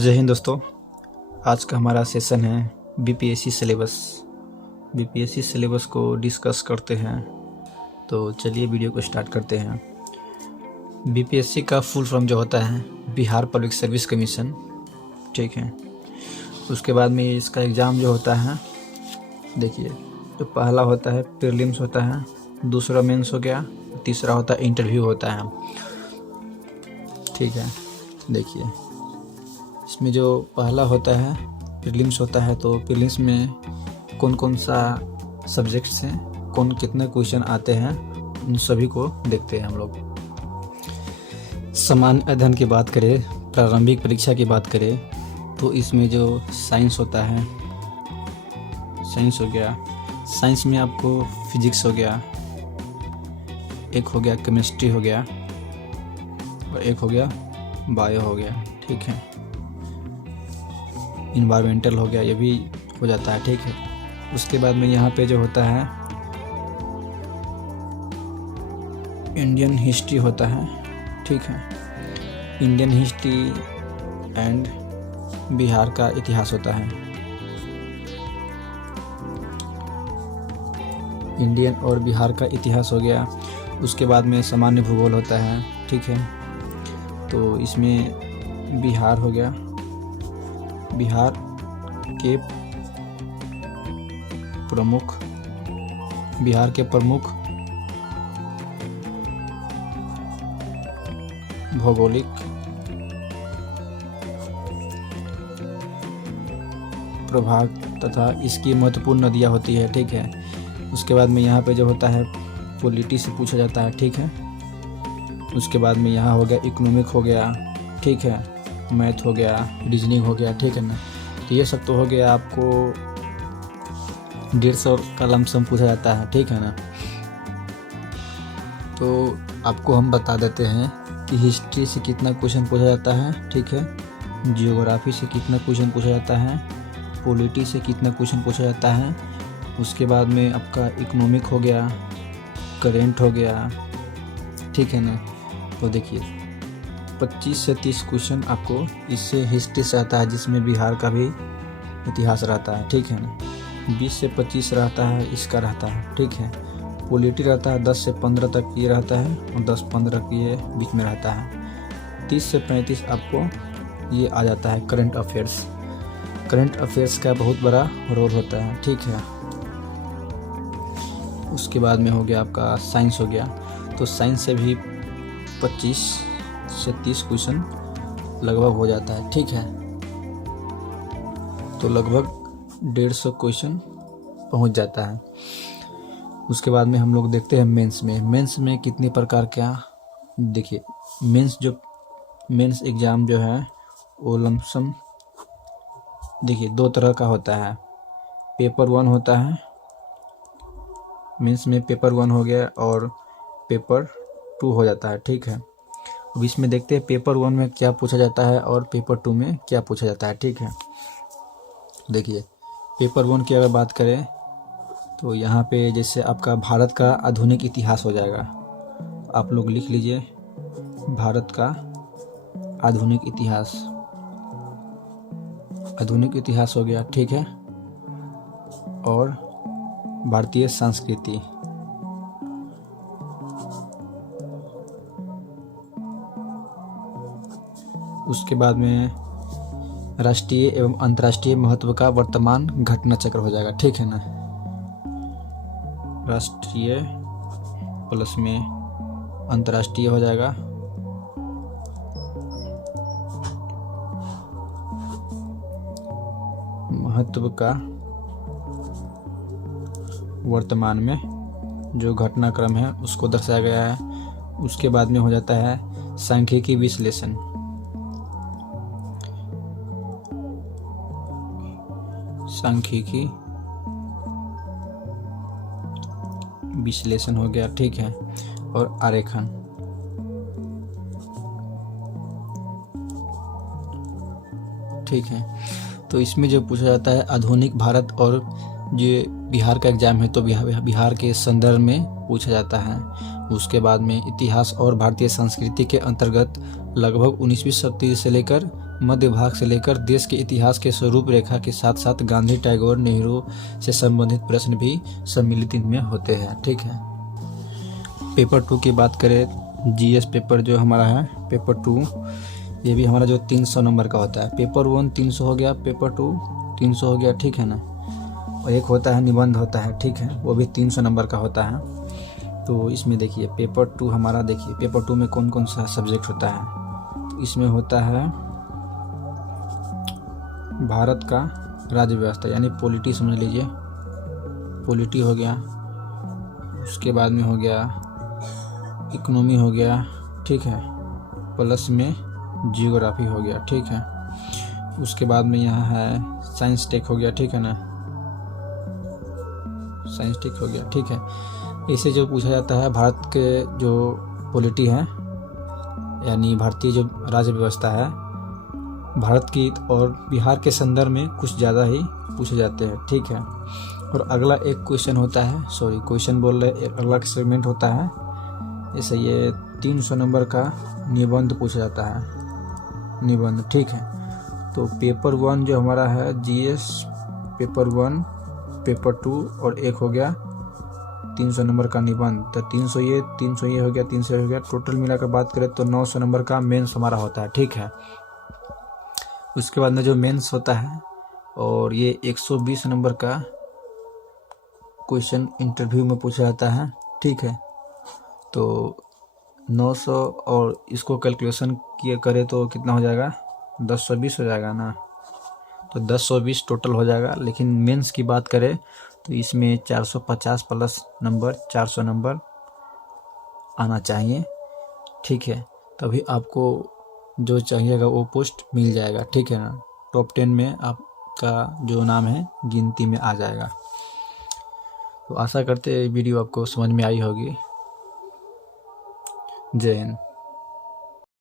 जय हिंद दोस्तों। आज का हमारा सेशन है बीपीएससी सिलेबस को डिस्कस करते हैं। तो चलिए वीडियो को स्टार्ट करते हैं। बीपीएससी का फुल फॉर्म जो होता है बिहार पब्लिक सर्विस कमीशन, ठीक है। उसके बाद में इसका एग्ज़ाम जो होता है, देखिए, जो पहला होता है प्रीलिम्स होता है, दूसरा मेंस हो गया, तीसरा होता है इंटरव्यू होता है, ठीक है। देखिए, इसमें जो पहला होता है प्रीलिम्स होता है, तो प्रीलिम्स में कौन कौन सा सब्जेक्ट्स हैं, कितने क्वेश्चन आते हैं, उन सभी को देखते हैं हम लोग। सामान्य अध्ययन की बात करें, प्रारंभिक परीक्षा की बात करें, तो इसमें जो साइंस होता है, साइंस हो गया, साइंस में आपको फिजिक्स हो गया, एक हो गया केमिस्ट्री हो गया, और एक हो गया बायो हो गया, ठीक है। इन्वायरमेंटल हो गया, ये भी हो जाता है, ठीक है। उसके बाद में यहाँ पे जो होता है इंडियन हिस्ट्री होता है, ठीक है। इंडियन हिस्ट्री एंड बिहार का इतिहास होता है, इंडियन और बिहार का इतिहास हो गया। उसके बाद में सामान्य भूगोल होता है, ठीक है। तो इसमें बिहार हो गया, बिहार के प्रमुख भौगोलिक प्रभाग तथा इसकी महत्वपूर्ण नदियाँ होती है, ठीक है। उसके बाद में यहाँ पे जो होता है पॉलिटी से पूछा जाता है, ठीक है। उसके बाद में यहाँ हो गया इकोनॉमिक हो गया, ठीक है, मैथ हो गया, रीजनिंग हो गया, ठीक है ना। तो ये सब तो हो गया, आपको 150 का लमसम पूछा जाता है, ठीक है ना। तो आपको हम बता देते हैं कि हिस्ट्री से कितना क्वेश्चन पूछा जाता है, ठीक है। जियोग्राफी से कितना क्वेश्चन पूछा जाता है, पॉलिटी से कितना क्वेश्चन पूछा जाता है। उसके बाद में आपका इकोनॉमिक हो गया, करेंट हो गया, ठीक है ना। तो देखिए 25 से 30 क्वेश्चन आपको इससे हिस्ट्री से आता है, जिसमें बिहार का भी इतिहास रहता है, ठीक है ना। 20 से 25 रहता है, इसका रहता है, ठीक है। पॉलिटी रहता है 10 से 15 तक ये रहता है, और 10-15 ये बीच में रहता है। 30 से 35 आपको ये आ जाता है करंट अफेयर्स। करंट अफेयर्स का बहुत बड़ा रोल होता है, ठीक है। उसके बाद में हो गया आपका साइंस हो गया, तो साइंस से भी 25 से 30 क्वेश्चन लगभग हो जाता है, ठीक है। तो लगभग 150 क्वेश्चन पहुंच जाता है। उसके बाद में हम लोग देखते हैं मेंस में कितने प्रकार क्या। देखिए, मेंस एग्ज़ाम जो है वो लमसम देखिए 2 तरह का होता है। पेपर 1 होता है, मेंस में पेपर 1 हो गया और पेपर 2 हो जाता है, ठीक है। अब इसमें देखते हैं पेपर 1 में क्या पूछा जाता है और पेपर 2 में क्या पूछा जाता है, ठीक है। देखिए, पेपर 1 की अगर बात करें तो यहाँ पे जैसे आपका भारत का आधुनिक इतिहास हो जाएगा। आप लोग लिख लीजिए भारत का आधुनिक इतिहास हो गया, ठीक है। और भारतीय संस्कृति, उसके बाद में राष्ट्रीय एवं अंतर्राष्ट्रीय महत्व का वर्तमान घटना चक्र हो जाएगा, ठीक है ना। राष्ट्रीय प्लस में अंतर्राष्ट्रीय हो जाएगा। महत्व का वर्तमान में जो घटनाक्रम है उसको दर्शाया गया है। उसके बाद में हो जाता है सांख्यिकी विश्लेषण। सांख्यिकी विश्लेषण हो गया, ठीक है। और आरेखन, ठीक है। तो इसमें जो पूछा जाता है आधुनिक भारत, और जो बिहार का एग्जाम है तो बिहार के संदर्भ में पूछा जाता है। उसके बाद में इतिहास और भारतीय संस्कृति के अंतर्गत लगभग 19वीं शताब्दी से लेकर मध्य भाग से लेकर देश के इतिहास के स्वरूप रेखा के साथ साथ गांधी, टैगोर, नेहरू से संबंधित प्रश्न भी सम्मिलित इनमें होते हैं। ठीक है। पेपर 2 की बात करें, जीएस पेपर जो हमारा है पेपर 2, ये भी हमारा जो 300 नंबर का होता है। पेपर 1 300 हो गया, पेपर 2 300 हो गया। ठीक है ना। और एक होता है निबंध होता है। ठीक है, वो भी 300 नंबर का होता है। तो इसमें देखिए पेपर 2 हमारा, देखिए पेपर 2 में कौन कौन सा सब्जेक्ट होता है। तो इसमें होता है भारत का राज्य व्यवस्था यानी पॉलिटी समझ लीजिए, पॉलिटी हो गया। उसके बाद में हो गया इकोनॉमी हो गया। ठीक है, प्लस में जियोग्राफी हो गया। ठीक है, उसके बाद में यहाँ है साइंस टेक हो गया। ठीक है ना, साइंस टेक हो गया। ठीक है, इसे जो पूछा जाता है भारत के जो पॉलिटी है यानी भारतीय जो राज्य व्यवस्था है भारत की और बिहार के संदर्भ में कुछ ज़्यादा ही पूछे जाते हैं। ठीक है, और अगला एक क्वेश्चन होता है, सॉरी क्वेश्चन बोल रहे, एक अगला सेगमेंट होता है जैसे ये 300 नंबर का निबंध पूछा जाता है, निबंध। ठीक है, तो पेपर 1 जो हमारा है जीएस पेपर 1, पेपर 2 और एक हो गया 300 नंबर का निबंध। तो 300 ये हो गया, 300 हो गया, टोटल मिलाकर बात करें तो 900 नंबर का मेंस हमारा होता है। ठीक है, उसके बाद में जो मेंस होता है और ये 120 नंबर का क्वेश्चन इंटरव्यू में पूछा जाता है। ठीक है, तो 900 और इसको कैलकुलेशन किया करे तो कितना हो जाएगा, 1020 हो जाएगा ना। तो 1020 टोटल हो जाएगा। लेकिन मेंस की बात करें तो इसमें 450 प्लस नंबर 400 नंबर आना चाहिए। ठीक है, तभी आपको जो चाहिएगा वो पोस्ट मिल जाएगा। ठीक है ना, टॉप 10 में आपका जो नाम है गिनती में आ जाएगा। तो आशा करते वीडियो आपको समझ में आई होगी। जय हिंद।